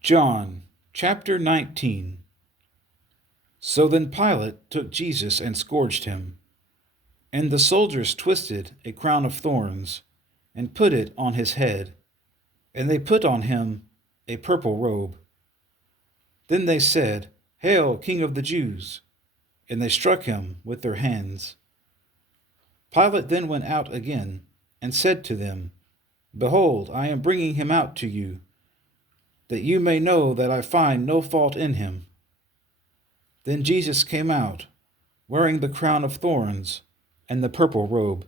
John chapter 19. So then Pilate took Jesus and scourged him. And the soldiers twisted a crown of thorns and put it on his head, and they put on him a purple robe. Then they said, "Hail, King of the Jews!" And they struck him with their hands. Pilate then went out again and said to them, "Behold, I am bringing him out to you, that you may know that I find no fault in him." Then Jesus came out, wearing the crown of thorns and the purple robe.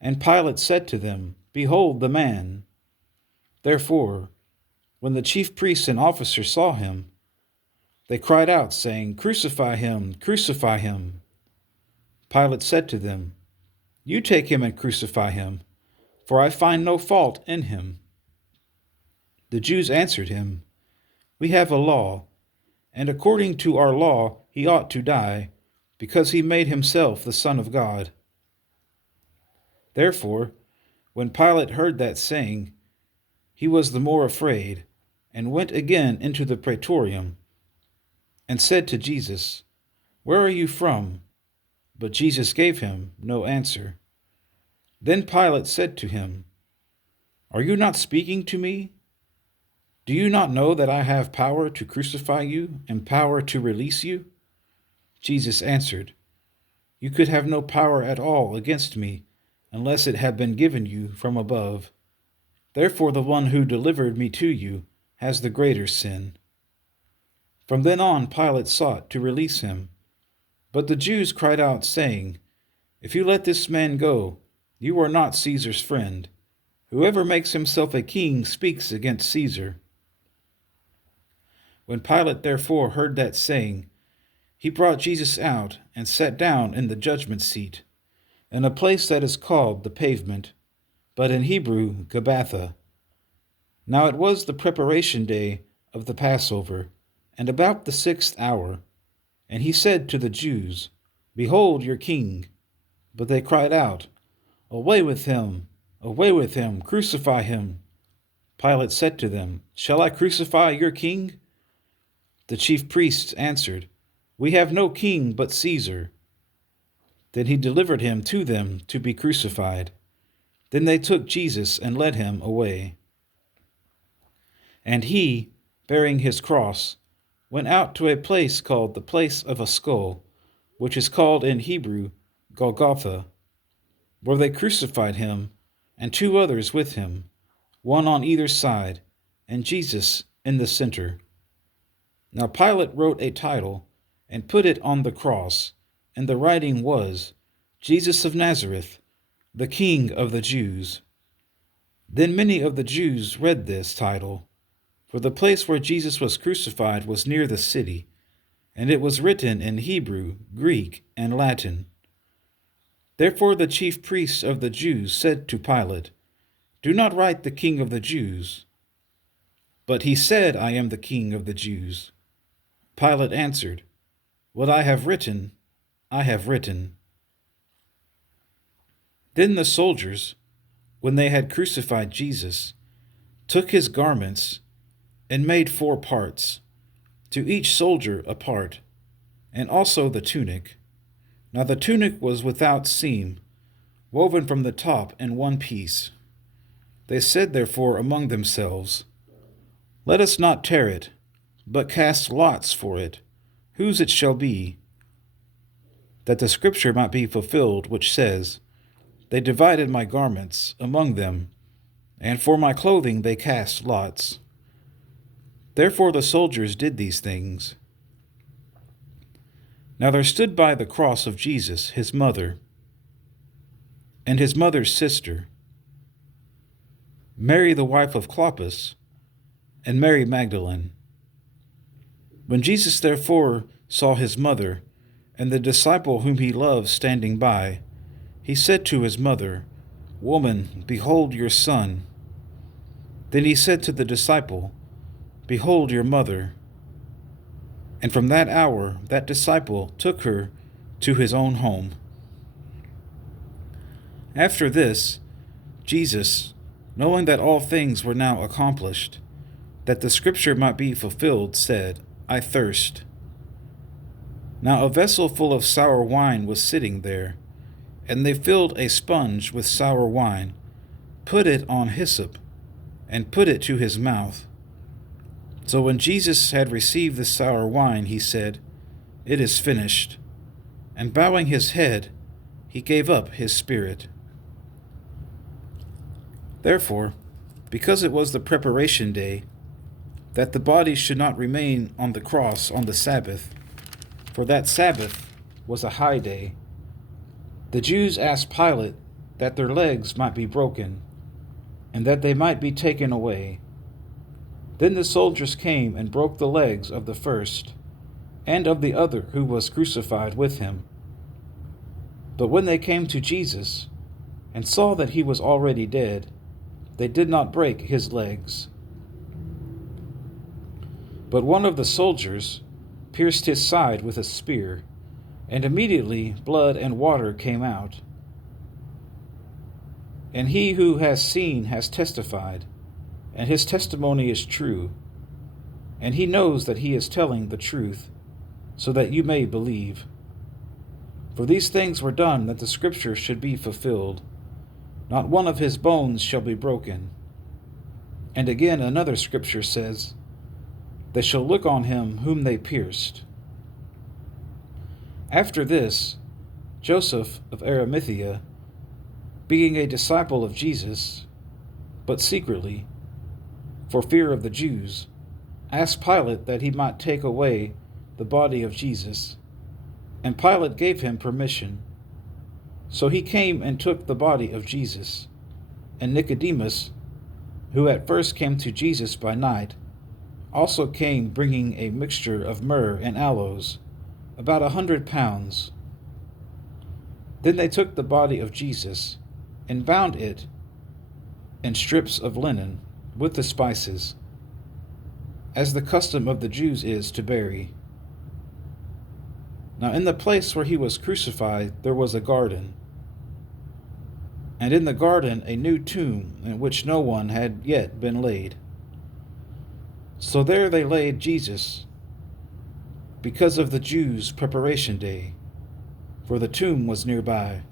And Pilate said to them, "Behold the man." Therefore, when the chief priests and officers saw him, they cried out, saying, "Crucify him! Crucify him!" Pilate said to them, "You take him and crucify him, for I find no fault in him." The Jews answered him, "We have a law, and according to our law he ought to die, because he made himself the Son of God." Therefore, when Pilate heard that saying, he was the more afraid, and went again into the praetorium, and said to Jesus, "Where are you from?" But Jesus gave him no answer. Then Pilate said to him, "Are you not speaking to me? Do you not know that I have power to crucify you and power to release you?" Jesus answered, "You could have no power at all against me unless it had been given you from above. Therefore the one who delivered me to you has the greater sin." From then on Pilate sought to release him. But the Jews cried out, saying, "If you let this man go, you are not Caesar's friend. Whoever makes himself a king speaks against Caesar." When Pilate therefore heard that saying, he brought Jesus out and sat down in the judgment seat, in a place that is called the Pavement, but in Hebrew Gabbatha. Now it was the preparation day of the Passover, and about the 6th hour. And he said to the Jews, "Behold your king." But they cried out, "Away with him! Away with him! Crucify him!" Pilate said to them, "Shall I crucify your king?" The chief priests answered, "We have no king but Caesar." Then he delivered him to them to be crucified. Then they took Jesus and led him away. And he, bearing his cross, went out to a place called the Place of a Skull, which is called in Hebrew Golgotha, where they crucified him and two others with him, one on either side, and Jesus in the center. Now Pilate wrote a title and put it on the cross, and the writing was, "Jesus of Nazareth, the King of the Jews." Then many of the Jews read this title, for the place where Jesus was crucified was near the city, and it was written in Hebrew, Greek, and Latin. Therefore the chief priests of the Jews said to Pilate, "Do not write the King of the Jews." But he said, "I am the King of the Jews." Pilate answered, "What I have written, I have written." Then the soldiers, when they had crucified Jesus, took his garments and made 4 parts, to each soldier a part, and also the tunic. Now the tunic was without seam, woven from the top in one piece. They said therefore among themselves, "Let us not tear it, but cast lots for it, whose it shall be," that the scripture might be fulfilled, which says, "They divided my garments among them, and for my clothing they cast lots." Therefore the soldiers did these things. Now there stood by the cross of Jesus his mother, and his mother's sister, Mary the wife of Clopas, and Mary Magdalene. When Jesus therefore saw his mother, and the disciple whom he loved standing by, he said to his mother, "Woman, behold your son." Then he said to the disciple, "Behold your mother." And from that hour that disciple took her to his own home. After this, Jesus, knowing that all things were now accomplished, that the scripture might be fulfilled, said, I thirst. Now a vessel full of sour wine was sitting there, and they filled a sponge with sour wine, put it on hyssop, and put it to his mouth. So when Jesus had received the sour wine, he said, It is finished. And bowing his head, he gave up his spirit. Therefore, because it was the preparation day, that the body should not remain on the cross on the Sabbath, for that Sabbath was a high day, the Jews asked Pilate that their legs might be broken, and that they might be taken away. Then the soldiers came and broke the legs of the first, and of the other who was crucified with him. But when they came to Jesus, and saw that he was already dead, they did not break his legs. But one of the soldiers pierced his side with a spear, and immediately blood and water came out. And he who has seen has testified, and his testimony is true, and he knows that he is telling the truth, so that you may believe. For these things were done that the scripture should be fulfilled. Not one of his bones shall be broken. And again another scripture says, They shall look on him whom they pierced. After this, Joseph of Arimathea, being a disciple of Jesus, but secretly, for fear of the Jews, asked Pilate that he might take away the body of Jesus. And Pilate gave him permission. So he came and took the body of Jesus. And Nicodemus, who at first came to Jesus by night, also came bringing a mixture of myrrh and aloes, about 100 pounds. Then they took the body of Jesus and bound it in strips of linen with the spices, as the custom of the Jews is to bury. Now in the place where he was crucified there was a garden, and in the garden a new tomb in which no one had yet been laid. So there they laid Jesus, because of the Jews' preparation day, for the tomb was nearby.